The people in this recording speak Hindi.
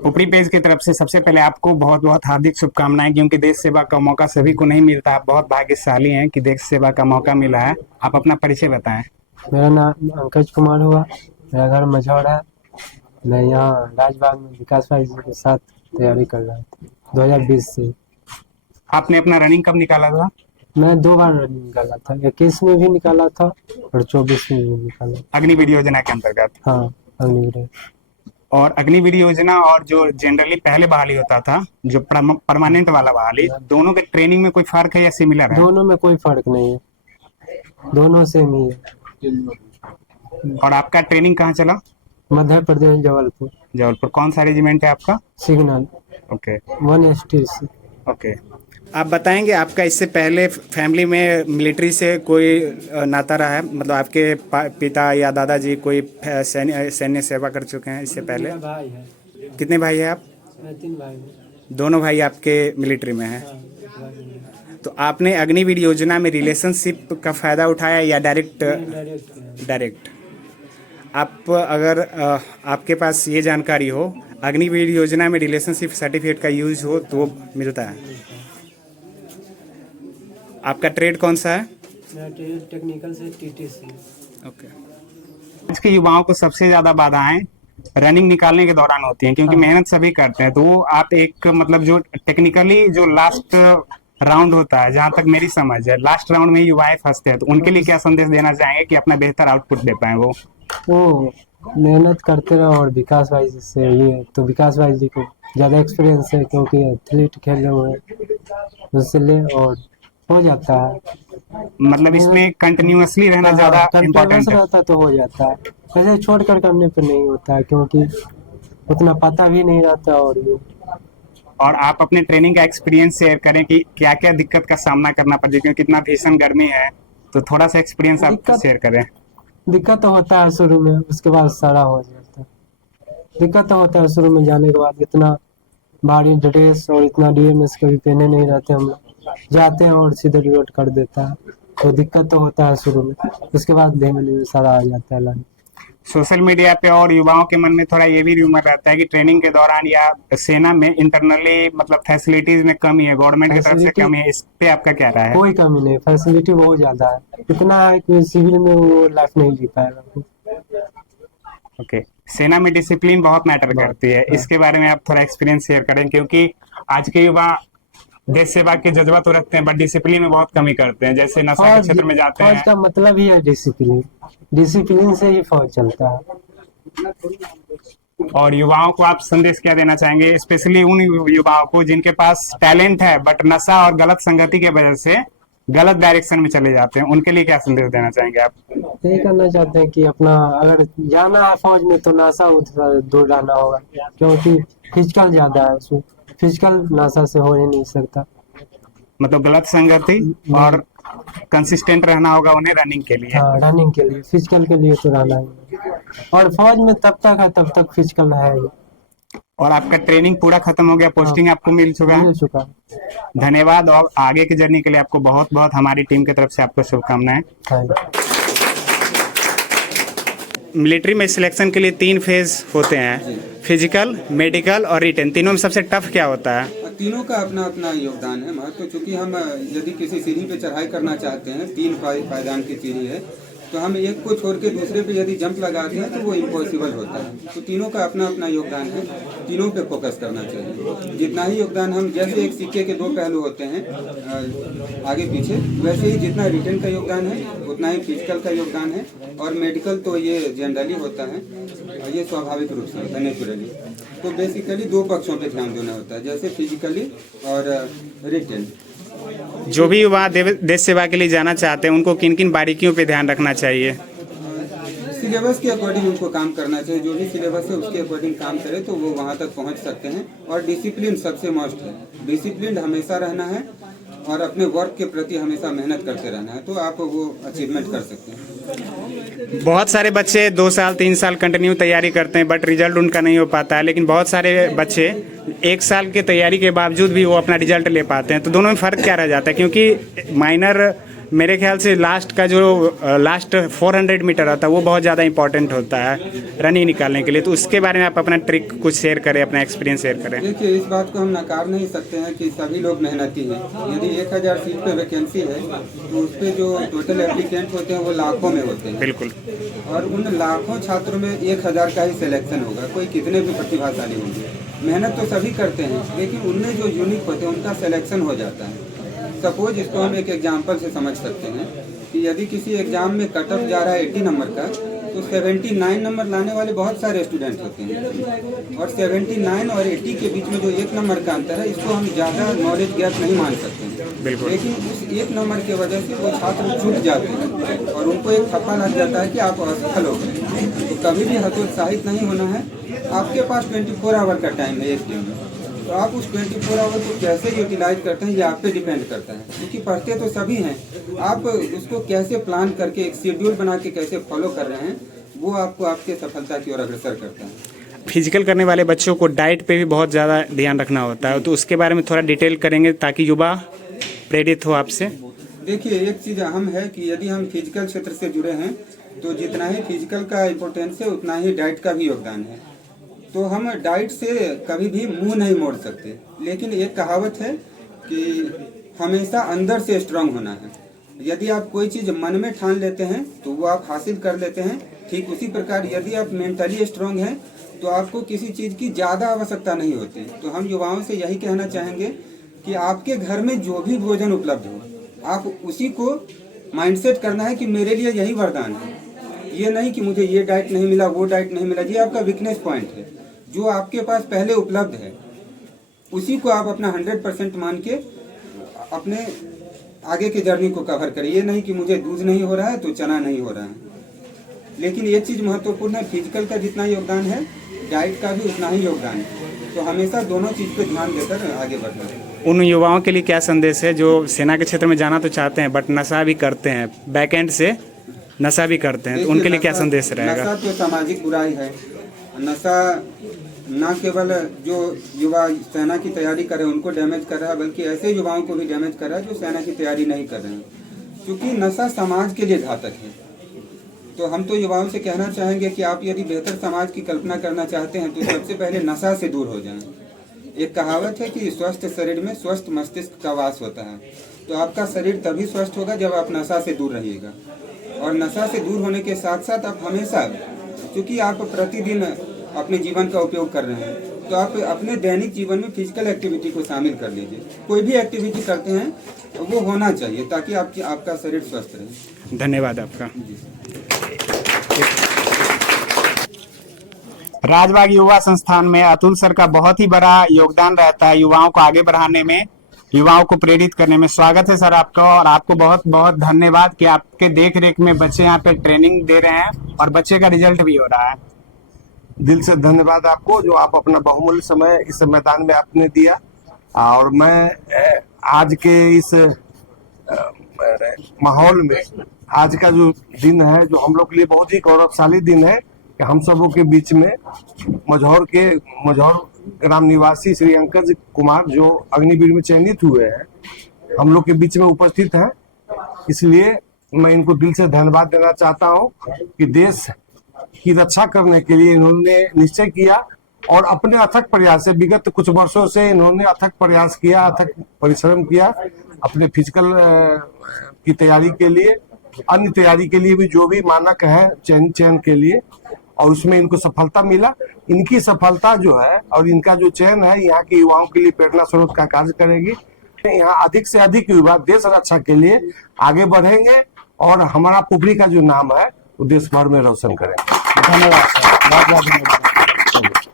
ऊपरी पेज की तरफ से सबसे पहले आपको बहुत बहुत हार्दिक शुभकामनाएं, क्योंकि देश सेवा का मौका सभी को नहीं मिलता। आप बहुत भाग्यशाली हैं कि देश सेवा का मौका मिला है। आप अपना परिचय बताएं। मेरा नाम अंकज कुमार हुआ। मेरा घर मझौरा है। मैं यहाँ राजबाग में विकास भाई जी के साथ तैयारी कर रहा था 2020 से। आपने अपना रनिंग कब निकाला था? मैं 2 बार रनिंग निकाला था, 21 में भी निकाला था और 24 में भी निकाला। अग्निवीर योजना के अंतर्गत। हाँ, अग्निवीर। और अग्निवीर योजना और जो जनरली पहले बहाली होता था, जो परमानेंट वाला बहाली, दोनों के ट्रेनिंग में कोई फर्क है या सिमिलर है? दोनों में कोई फर्क नहीं है, दोनों सेम ही है। और आपका ट्रेनिंग कहाँ चला? मध्य प्रदेश, जबलपुर। जबलपुर। कौन सा रेजिमेंट है आपका? Signal okay 1ST। ओके। आप बताएंगे आपका इससे पहले फैमिली में मिलिट्री से कोई नाता रहा है? मतलब आपके पिता या दादाजी कोई सैन्य सेवा कर चुके हैं इससे पहले? भाई है। कितने भाई हैं आप? 3 भाई है। दोनों भाई आपके मिलिट्री में हैं। तो आपने अग्निवीर योजना में रिलेशनशिप का फ़ायदा उठाया या डायरेक्ट? डायरेक्ट। आप अगर आपके पास ये जानकारी हो, अग्निवीर योजना में रिलेशनशिप सर्टिफिकेट का यूज हो तो वो मिलता है। आपका ट्रेड कौन सा है? टेक्निकल से TTC। ओके। आज के युवाओं को सबसे ज़्यादा बाधाएं रनिंग निकालने के दौरान होती हैं, क्योंकि मेहनत सभी करते हैं। तो वो आप एक मतलब जो टेक्निकली जो लास्ट राउंड होता है, जहां तक मेरी समझ है, लास्ट राउंड में युवाएं फंसते हैं, तो उनके लिए क्या संदेश देना चाहेंगे कि अपना बेहतर आउटपुट दे पाए वो? मेहनत करते रहो। और विकास भाई जी से ये तो विकास भाई जी को ज़्यादा एक्सपीरियंस है, क्योंकि एथलीट खेले हुए हैं उससे ले, और हो जाता है। मतलब इसमें कंटिन्यूअसली रहना ज़्यादा इम्पोर्टेंट है। रहता तो हो जाता है, ऐसे छोड़कर करने पे नहीं होता है, क्योंकि उतना पता भी नहीं रहता। और आप अपने ट्रेनिंग का एक्सपीरियंस शेयर करें कि क्या क्या दिक्कत का सामना करना पड़ता है, क्योंकि इतना भीषण गर्मी है। तो थोड़ा सा एक्सपीरियंस आप शेयर करें। दिक्कत तो होता है शुरू में, उसके बाद सारा हो जाता है। दिक्कत तो होता है शुरू में जाने के बाद, इतना भारी ड्रेस और इतना DMS कभी पहने नहीं रहते हम लोग, जाते हैं और सीधे रिवर्ट कर देता है। तो दिक्कत तो होता है शुरू में, उसके बाद धीमे धीमे सारा आ जाता है लाइन। सोशल मीडिया पे और युवाओं के मन में थोड़ा ये भी रूमर रहता है कि ट्रेनिंग के दौरान या सेना में इंटरनली मतलब फैसिलिटीज में कमी है, गवर्नमेंट की तरफ से कमी है। इस पे आपका क्या राय है? कोई कमी नहीं, फैसिलिटी बहुत ज्यादा है। इतना है कि सिविल में वो लाइफ नहीं जी पाएगा। ओके। सेना में डिसिप्लिन बहुत मैटर करती है, इसके बारे में आप थोड़ा एक्सपीरियंस शेयर करें, क्योंकि आज के युवा देश सेवा के जज्बा तो रखते हैं, बट डिसिप्लिन में बहुत कमी करते हैं। जैसे नशा के क्षेत्र में जाते हैं। फौज का मतलब ही है डिसिप्लिन, डिसिप्लिन से ही फौज चलता है। और युवाओं को आप संदेश क्या देना चाहेंगे, स्पेशली उन युवाओं को जिनके पास टैलेंट है बट नशा और गलत संगति की वजह से गलत डायरेक्शन में चले जाते हैं, उनके लिए क्या संदेश देना चाहेंगे आप? यही करना चाहते हैं कि अपना अगर जाना है फौज में तो नशा दूर रहना होगा, क्योंकि फिजिकल ज्यादा है उसमें। फिजिकल नशा से हो ही नहीं सकता। मतलब गलत संगति और कंसिस्टेंट रहना होगा उन्हें रनिंग के लिए। हाँ, रनिंग के लिए, फिजिकल के लिए तो रहना है। और फौज में तब तक है तब तक फिजिकल है ही। और आपका ट्रेनिंग पूरा खत्म हो गया, पोस्टिंग आपको मिल चुका है? मिल चुका। धन्यवाद। और आगे की जर्नी के लिए आपको बहुत बहुत हमारी टीम की तरफ से आपको शुभकामनाएं। मिलिट्री में सिलेक्शन के लिए 3 फेज होते हैं, फिजिकल, मेडिकल और रिटन। तीनों में सबसे टफ क्या होता है? तीनों का अपना अपना योगदान है महत्व। चूँकि हम यदि किसी सीढ़ी पे चढ़ाई करना चाहते हैं, 3 पायदान की सीढ़ी है, तो हम एक को छोड़ के दूसरे पे यदि जंप लगाते हैं तो वो इम्पॉसिबल होता है। तो तीनों का अपना अपना योगदान है, तीनों पे फोकस करना चाहिए। जितना ही योगदान हम, जैसे एक सिक्के के 2 पहलू होते हैं आगे पीछे, वैसे ही जितना रिटन का योगदान है उतना ही फिजिकल का योगदान है। और मेडिकल तो ये जनरली होता है, ये स्वाभाविक रूप से होता है, नेचुरली। तो बेसिकली 2 पक्षों पे ध्यान देना होता है, जैसे फिजिकली और रिटन। जो भी युवा देश सेवा के लिए जाना चाहते हैं, उनको किन किन बारीकियों पे ध्यान रखना चाहिए? सिलेबस के अकॉर्डिंग उनको काम करना चाहिए। जो भी सिलेबस है उसके अकॉर्डिंग काम करे तो वो वहाँ तक पहुँच सकते हैं। और डिसिप्लिन सबसे मस्ट है, डिसिप्लिन हमेशा रहना है और अपने वर्क के प्रति हमेशा मेहनत करते रहना है, तो आप वो अचीवमेंट कर सकते हैं। बहुत सारे बच्चे 2 साल 3 साल कंटिन्यू तैयारी करते हैं, बट रिजल्ट उनका नहीं हो पाता है। लेकिन बहुत सारे बच्चे 1 साल की तैयारी के बावजूद भी वो अपना रिजल्ट ले पाते हैं। तो दोनों में फ़र्क क्या रह जाता है? क्योंकि माइनर मेरे ख्याल से लास्ट 400 मीटर होता है वो बहुत ज़्यादा इंपॉर्टेंट होता है रनिंग निकालने के लिए, तो उसके बारे में आप अपना ट्रिक कुछ शेयर करें, अपना एक्सपीरियंस शेयर करें। देखिए, इस बात को हम नकार नहीं सकते हैं कि सभी लोग मेहनती हैं। यदि 1000 सीट पे वैकेंसी है तो उस पर जो टोटल एप्लीकेंट होते हैं वो लाखों में होते हैं। बिल्कुल। और उन लाखों छात्रों में 1000 का ही सिलेक्शन होगा, कोई कितने भी प्रतिभाशाली होंगे। मेहनत तो सभी करते हैं, लेकिन उनमें जो यूनिक होते हैं उनका सिलेक्शन हो जाता है। सपोज इसको हम एक एग्जांपल से समझ सकते हैं कि यदि किसी एग्जाम में कट ऑफ जा रहा है 80 नंबर का, तो 79 नंबर लाने वाले बहुत सारे स्टूडेंट होते हैं, और 79 और 80 के बीच में जो 1 नंबर का अंतर है, इसको हम ज़्यादा नॉलेज गैप नहीं मान सकते हैं। लेकिन उस 1 नंबर की वजह से वो छात्र छूट जाते हैं और उनको एक थप्पा लग जाता है कि आप असफल हो गए। तो कभी भी हतोत्साहित नहीं होना है। आपके पास 24 आवर का टाइम है एक दिन में, तो आप उस 24 आवर को कैसे यूटिलाइज करते हैं ये आप पे डिपेंड करता है, क्योंकि पढ़ते तो सभी हैं। आप उसको कैसे प्लान करके एक शेड्यूल बना के कैसे फॉलो कर रहे हैं, वो आपको आपके सफलता की ओर अग्रसर करता है। फिजिकल करने वाले बच्चों को डाइट पे भी बहुत ज़्यादा ध्यान रखना होता है, तो उसके बारे में थोड़ा डिटेल करेंगे ताकि युवा प्रेरित हो आपसे। देखिए, एक चीज़ अहम है कि यदि हम फिजिकल क्षेत्र से जुड़े हैं तो जितना ही फिजिकल का इम्पोर्टेंस है उतना ही डाइट का भी योगदान है। तो हम डाइट से कभी भी मुंह नहीं मोड़ सकते, लेकिन एक कहावत है कि हमेशा अंदर से स्ट्रांग होना है। यदि आप कोई चीज़ मन में ठान लेते हैं तो वो आप हासिल कर लेते हैं। ठीक उसी प्रकार यदि आप मेंटली स्ट्रांग हैं तो आपको किसी चीज़ की ज़्यादा आवश्यकता नहीं होती। तो हम युवाओं से यही कहना चाहेंगे कि आपके घर में जो भी भोजन उपलब्ध हो, आप उसी को माइंडसेट करना है कि मेरे लिए यही वरदान है। ये नहीं कि मुझे ये डाइट नहीं मिला, वो डाइट नहीं मिला। ये आपका वीकनेस पॉइंट है। जो आपके पास पहले उपलब्ध है उसी को आप अपना 100% मान के अपने आगे के जर्नी को कवर करें। ये नहीं कि मुझे दूध नहीं हो रहा है तो चना नहीं हो रहा है। लेकिन ये चीज़ महत्वपूर्ण है, फिजिकल का जितना योगदान है डाइट का भी उतना ही योगदान है। तो हमेशा दोनों चीज़ पे ध्यान देकर आगे बढ़ना है। उन युवाओं के लिए क्या संदेश है जो सेना के क्षेत्र में जाना तो चाहते हैं बट नशा भी करते हैं, बैक एंड से नशा भी करते हैं, तो उनके लिए क्या संदेश रहेगा? नशा तो सामाजिक बुराई है। नशा न केवल जो युवा सेना की तैयारी कर रहे हैं उनको डैमेज कर रहा है, बल्कि ऐसे युवाओं को भी डैमेज कर रहा है जो सेना की तैयारी नहीं कर रहे हैं, क्योंकि नशा समाज के लिए घातक है। तो हम तो युवाओं से कहना चाहेंगे कि आप यदि बेहतर समाज की कल्पना करना चाहते हैं तो सबसे पहले नशा से दूर हो जाएं। एक कहावत है कि स्वस्थ शरीर में स्वस्थ मस्तिष्क का वास होता है। तो आपका शरीर तभी स्वस्थ होगा जब आप नशा से दूर रहिएगा। और नशा से दूर होने के साथ साथ आप हमेशा, क्योंकि आप प्रतिदिन अपने जीवन का उपयोग कर रहे हैं, तो आप अपने दैनिक जीवन में फिजिकल एक्टिविटी को शामिल कर लीजिए। कोई भी एक्टिविटी करते हैं तो वो होना चाहिए ताकि आपका शरीर स्वस्थ रहे। धन्यवाद आपका। राजबाग युवा संस्थान में अतुल सर का बहुत ही बड़ा योगदान रहता है युवाओं को आगे बढ़ाने में, युवाओं को प्रेरित करने में। स्वागत है सर आपका, और आपको बहुत बहुत धन्यवाद कि आपके देख रेख में बच्चे यहाँ पे ट्रेनिंग दे रहे हैं और बच्चे का रिजल्ट भी हो रहा है। दिल से धन्यवाद आपको जो आप अपना बहुमूल्य समय इस मैदान में आपने दिया। और मैं आज के इस माहौल में, आज का जो दिन है जो हम लोग के लिए बहुत ही गौरवशाली दिन है कि हम सबों के बीच में मझौर ग्राम निवासी श्री अंकज कुमार जो अग्निवीर में चयनित हुए हैं, हम लोग के बीच में उपस्थित हैं। इसलिए मैं इनको दिल से धन्यवाद देना चाहता हूं कि देश की रक्षा करने के लिए इन्होंने निश्चय किया और अपने अथक प्रयास से विगत कुछ वर्षों से इन्होंने अथक प्रयास किया, अथक परिश्रम किया अपने फिजिकल की तैयारी के लिए, अन्य तैयारी के लिए भी जो भी मानक है चयन के लिए, और उसमें इनको सफलता मिला। इनकी सफलता जो है और इनका जो चयन है यहाँ के युवाओं के लिए प्रेरणा स्रोत का कार्य करेगी। यहाँ अधिक से अधिक युवा देश रक्षा के लिए आगे बढ़ेंगे और हमारा पुपरी का जो नाम है वो देश भर में रोशन करेंगे। धन्यवाद सर, बहुत बहुत धन्यवाद।